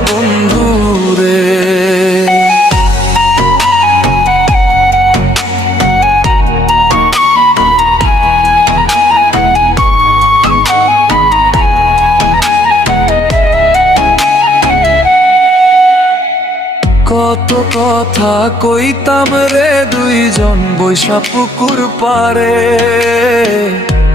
বন্ধু রে। কত কথা কইতাম রে দুইজন বৈশা পুকুর পারে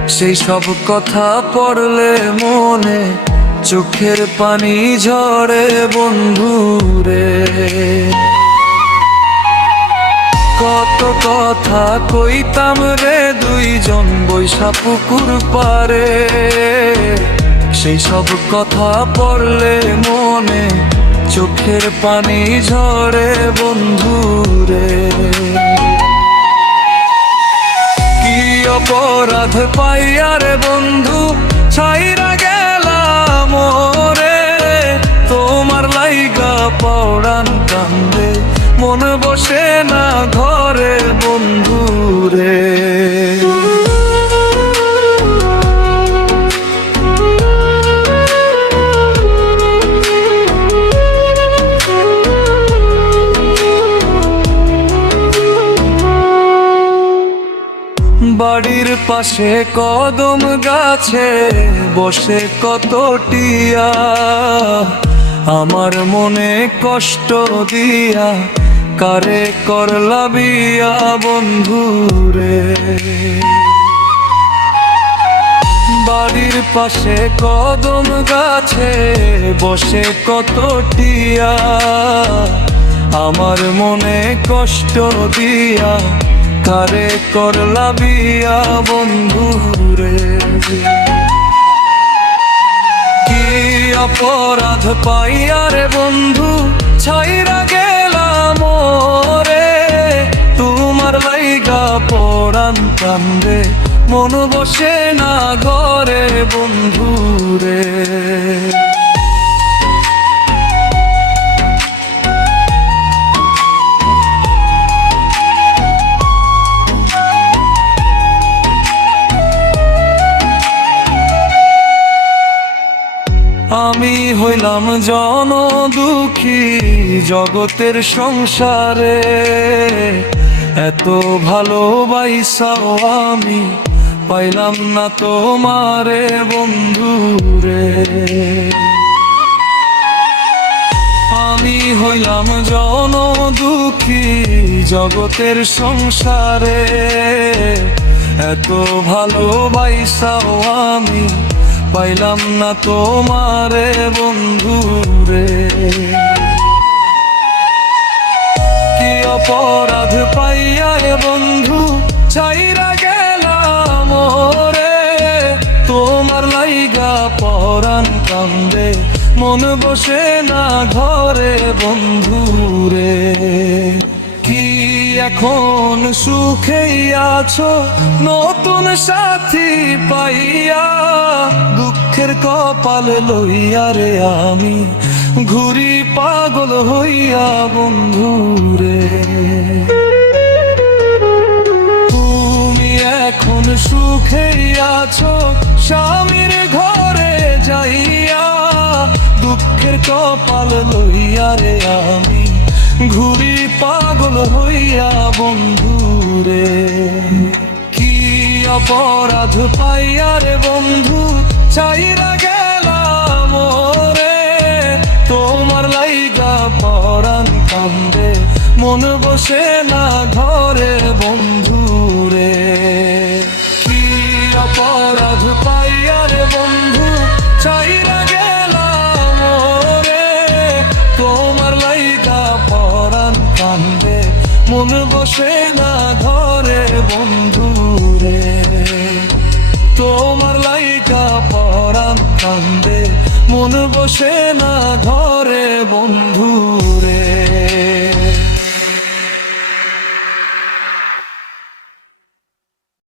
সেই সব কথা পড়লে মনে চোখের পানি ঝরে বন্ধু রে কত কথা কইতাম রে দুইজন বৈশা পুকুর পারে সেই সব কথা পড়লে মনে চোখের পানি ঝরে বন্ধু রে কি অপরাধ পাইয়ার বন্ধু বসে না ঘরে বন্ধু রে। বাড়ির পাশে কদম গাছে বসে কত টিয়া। আমার মনে কষ্ট দিয়া কারে করলা বিয়া বন্ধু রে বাড়ির পাশে কদম গাছে বসে কত টিয়া। আমার মনে কষ্ট দিয়া কারে করলা বিয়া বন্ধু রে কি অপরাধ পাইয়ার বন্ধু কান্দে মন বসে না ঘরে বন্ধু রে। আমি হইলাম জন দুঃখী জগতের সংসারে। এত ভালোবাইসাও আমি, পাইলাম না তোমারে বন্ধু রে। আমি হইলাম জন দুঃখী জগতের সংসারে। এত ভালোবাইসাও আমি, পাইলাম না তোমারে বন্ধু রে। কি অপরাধ পরাণ কান্দে, মন বসে না ঘরে বন্ধু রে কি এখন সুখেই আছো? নতুন সাথী পাইয়া, দুঃখের কপাল লইয়া রে আমি, ঘুরি পাগল হইয়া বন্ধু রে তুমি এখন সুখেই আছো, স্বামীর ঘরে কপাল লইয়া রে আমি, ঘুরি পাগল হইয়া বন্ধু রে কি অপরাধ পাইয়া রে বন্ধু চাইরা গেলাম রে তোমার লাইগা পরাণ কান্দে, মন বসে না ঘরে বন্ধু মন বসে না ধরে বন্ধু রে তোমার লাইকা পরাণ কান্দে। মন বসে না ধরে বন্ধু